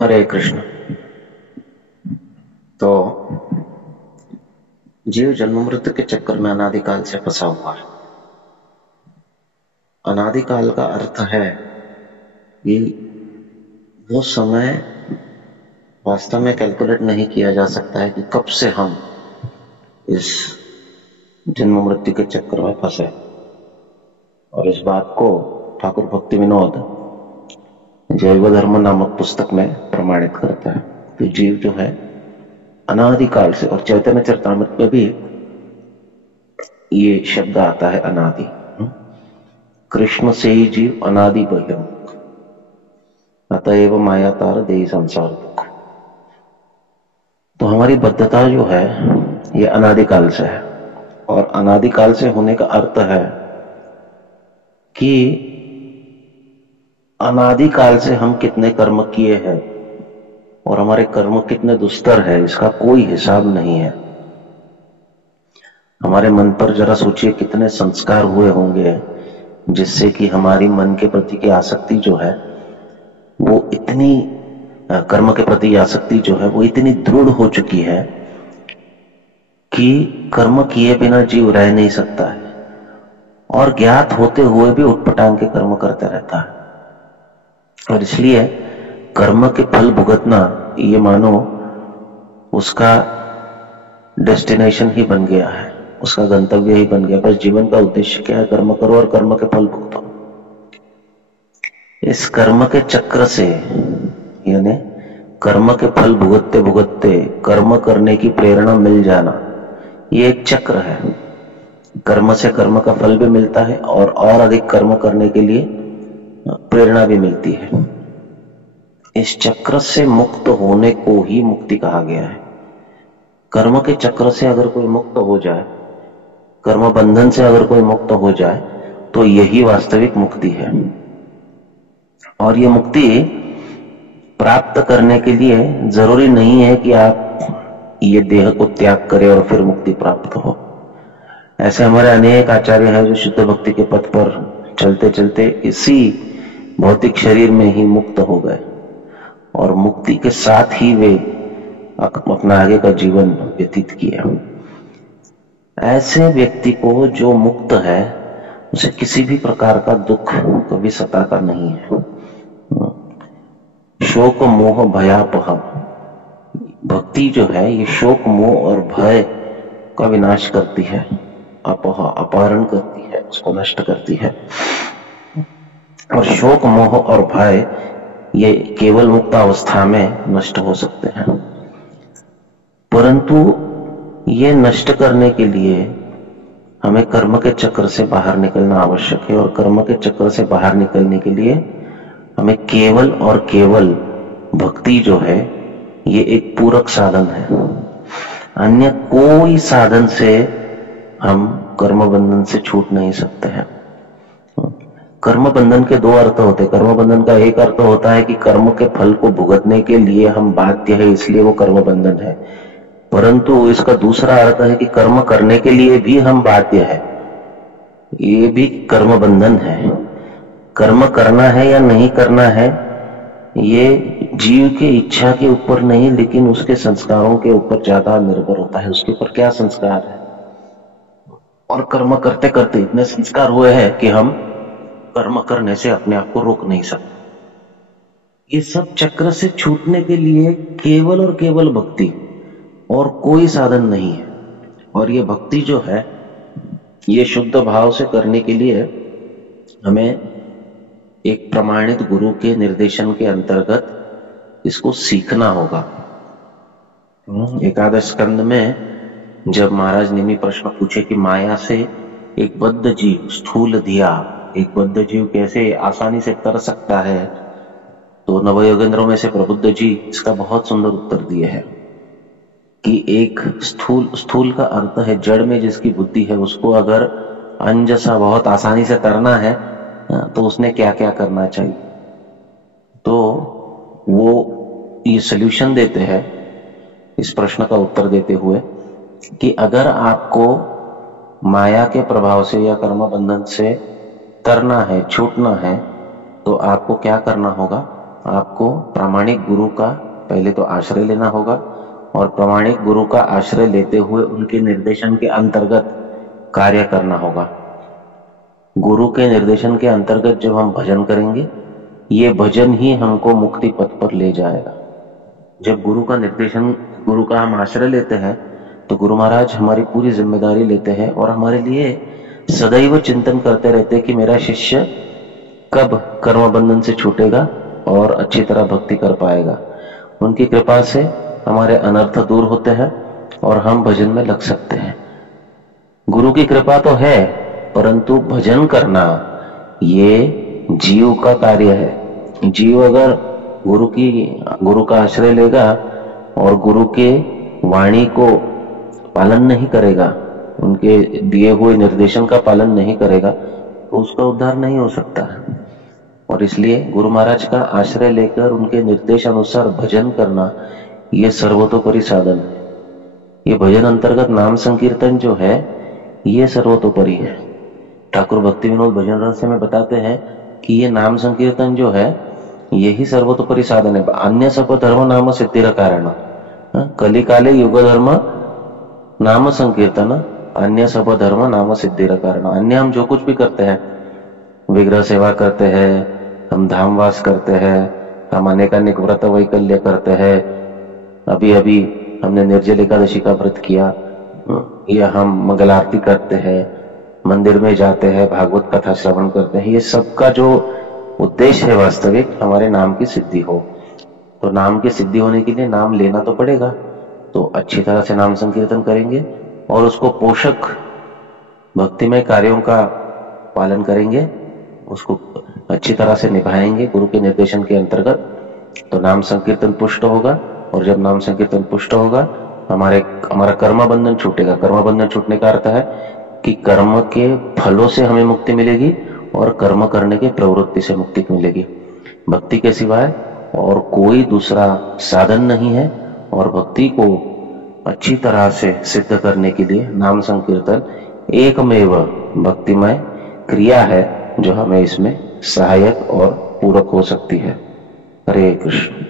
हरे कृष्ण। तो जीव जन्म मृत्यु के चक्कर में अनादिकाल से फंसा हुआ है। अनादिकाल का अर्थ है कि वो समय वास्तव में कैलकुलेट नहीं किया जा सकता है कि कब से हम इस जन्म मृत्यु के चक्कर में फंसे। और इस बात को ठाकुर भक्ति विनोद जैव धर्म नामक पुस्तक में प्रमाणित करता है कि जीव जो है अनादिकाल से, और चैतन्य चरितामृत में भी ये शब्द आता है अनादि। कृष्ण से ही जीव अनादि बहिर्मुख, अतएव माया तार देहि संसार दुख। तो हमारी बद्धता जो है ये अनादिकाल से है, और अनादिकाल से होने का अर्थ है कि अनादिकाल से हम कितने कर्म किए हैं और हमारे कर्म कितने दुस्तर है, इसका कोई हिसाब नहीं है। हमारे मन पर जरा सोचिए कितने संस्कार हुए होंगे जिससे कि हमारी मन के प्रति की आसक्ति जो है वो इतनी, कर्म के प्रति आसक्ति जो है वो इतनी दृढ़ हो चुकी है कि कर्म किए बिना जीव रह नहीं सकता है, और ज्ञात होते हुए भी उटपटांग के कर्म करते रहता है। और इसलिए कर्म के फल भुगतना ये मानो उसका डेस्टिनेशन ही बन गया है, उसका गंतव्य ही बन गया। बस जीवन का उद्देश्य क्या है? कर्म करो और कर्म के फल भुगतो। इस कर्म के चक्र से, यानी कर्म के फल भुगतते भुगतते कर्म करने की प्रेरणा मिल जाना, ये एक चक्र है। कर्म से कर्म का फल भी मिलता है और अधिक कर्म करने के लिए प्रेरणा भी मिलती है। इस चक्र से मुक्त होने को ही मुक्ति कहा गया है। कर्म के चक्र से अगर कोई मुक्त हो जाए, कर्म बंधन से अगर कोई मुक्त हो जाए, तो यही वास्तविक मुक्ति है। और ये मुक्ति प्राप्त करने के लिए जरूरी नहीं है कि आप ये देह को त्याग करें और फिर मुक्ति प्राप्त हो। ऐसे हमारे अनेक आचार्य हैं जो शुद्ध भक्ति के पथ पर चलते चलते इसी भौतिक शरीर में ही मुक्त हो गए, और मुक्ति के साथ ही वे अपना आगे का जीवन व्यतीत किया। ऐसे व्यक्ति को जो मुक्त है उसे किसी भी प्रकार का दुख कभी सताता नहीं है। शोक मोह भयापह, भक्ति जो है ये शोक मोह और भय का विनाश करती है, अपहरण करती है, उसको नष्ट करती है। और शोक मोह और भय ये केवल मुक्त अवस्था में नष्ट हो सकते हैं, परंतु ये नष्ट करने के लिए हमें कर्म के चक्र से बाहर निकलना आवश्यक है। और कर्म के चक्र से बाहर निकलने के लिए हमें केवल और केवल भक्ति जो है ये एक पूरक साधन है। अन्य कोई साधन से हम कर्म बंधन से छूट नहीं सकते हैं। कर्म बंधन के दो अर्थ होते हैं। कर्म बंधन का एक अर्थ होता है कि कर्म के फल को भुगतने के लिए हम बाध्य है, इसलिए वो कर्म बंधन है। परंतु इसका दूसरा अर्थ है कि कर्म करने के लिए भी हम बाध्य है, ये भी कर्म बंधन है। कर्म करना है या नहीं करना है ये जीव की इच्छा के ऊपर नहीं, लेकिन उसके संस्कारों के ऊपर ज्यादा निर्भर होता है, उसके ऊपर क्या संस्कार है। और कर्म करते करते इतने संस्कार हुए हैं कि हम कर्म करने से अपने आप को रोक नहीं सकते। ये सब चक्र से छूटने के लिए केवल और केवल भक्ति और कोई साधन नहीं है। और ये भक्ति जो है ये शुद्ध भाव से करने के लिए हमें एक प्रमाणित गुरु के निर्देशन के अंतर्गत इसको सीखना होगा। एकादश स्कंद में जब महाराज निमि प्रश्न पूछे कि माया से एक बद्ध जीव, स्थूल धिया एक बद्ध जीव कैसे आसानी से तर सकता है, तो नवयोगेंद्रों में से प्रबुद्ध जी इसका बहुत सुंदर उत्तर दिए हैं कि एक स्थूल का अर्थ है जड़ में जिसकी बुद्धि है, उसको अगर अंजसा बहुत आसानी से तरना है तो उसने क्या क्या करना चाहिए। तो वो ये सल्यूशन देते हैं इस प्रश्न का उत्तर देते हुए कि अगर आपको माया के प्रभाव से या कर्म बंधन से तरना है, छूटना है, तो आपको क्या करना होगा? आपको प्रामाणिक गुरु का पहले तो आश्रय लेना होगा और प्रामाणिक गुरु का आश्रय लेते हुए उनके निर्देशन के अंतर्गत कार्य करना होगा। गुरु के निर्देशन के अंतर्गत जब हम भजन करेंगे, ये भजन ही हमको मुक्ति पथ पर ले जाएगा। जब गुरु का हम आश्रय लेते हैं तो गुरु महाराज हमारी पूरी जिम्मेदारी लेते हैं और हमारे लिए सदैव चिंतन करते रहते हैं कि मेरा शिष्य कब कर्म बंधन से छूटेगा और अच्छी तरह भक्ति कर पाएगा। उनकी कृपा से हमारे अनर्थ दूर होते हैं और हम भजन में लग सकते हैं। गुरु की कृपा तो है, परंतु भजन करना ये जीव का कार्य है। जीव अगर गुरु का आश्रय लेगा और गुरु के वाणी को पालन नहीं करेगा, उनके दिए हुए निर्देशन का पालन नहीं करेगा, तो उसका उद्धार नहीं हो सकता। और इसलिए गुरु महाराज का आश्रय लेकर उनके निर्देश अनुसार भजन करना ये सर्वतोपरि साधन है। ये भजन अंतर्गत नाम संकीर्तन जो है ये सर्वतोपरि है। ठाकुर भक्ति विनोद भजन रहस्य में बताते हैं कि ये नाम संकीर्तन जो है यही सर्वतोपरि साधन है। अन्य सब धर्म नाम सिद्धिर कारण, कली काले युग धर्म नाम संकीर्तन, अन्य सब धर्म नाम सिद्धिर कारण। अन्य हम जो कुछ भी करते हैं, विग्रह सेवा करते हैं, हम धामवास करते हैं, हम अनेकानेक व्रत वैकल्य करते हैं, अभी अभी हमने निर्जल एकादशी का व्रत किया, या हम मंगल आरती करते हैं, मंदिर में जाते हैं, भागवत कथा श्रवण करते हैं, ये सबका जो उद्देश्य है वास्तविक हमारे नाम की सिद्धि हो। तो नाम की सिद्धि होने के लिए नाम लेना तो पड़ेगा, तो अच्छी तरह से नाम संकीर्तन करेंगे और उसको पोषक भक्तिमय कार्यों का पालन करेंगे, उसको अच्छी तरह से निभाएंगे गुरु के निर्देशन के अंतर्गत, तो नाम संकीर्तन पुष्ट होगा। और जब नाम संकीर्तन पुष्ट होगा हमारा कर्म बंधन छूटेगा। कर्म बंधन छूटने का अर्थ है कि कर्म के फलों से हमें मुक्ति मिलेगी और कर्म करने के प्रवृत्ति से मुक्ति मिलेगी। भक्ति के सिवाय और कोई दूसरा साधन नहीं है और भक्ति को अच्छी तरह से सिद्ध करने के लिए नाम संकीर्तन एकमेव भक्तिमय क्रिया है जो हमें इसमें सहायक और पूरक हो सकती है। हरे कृष्ण।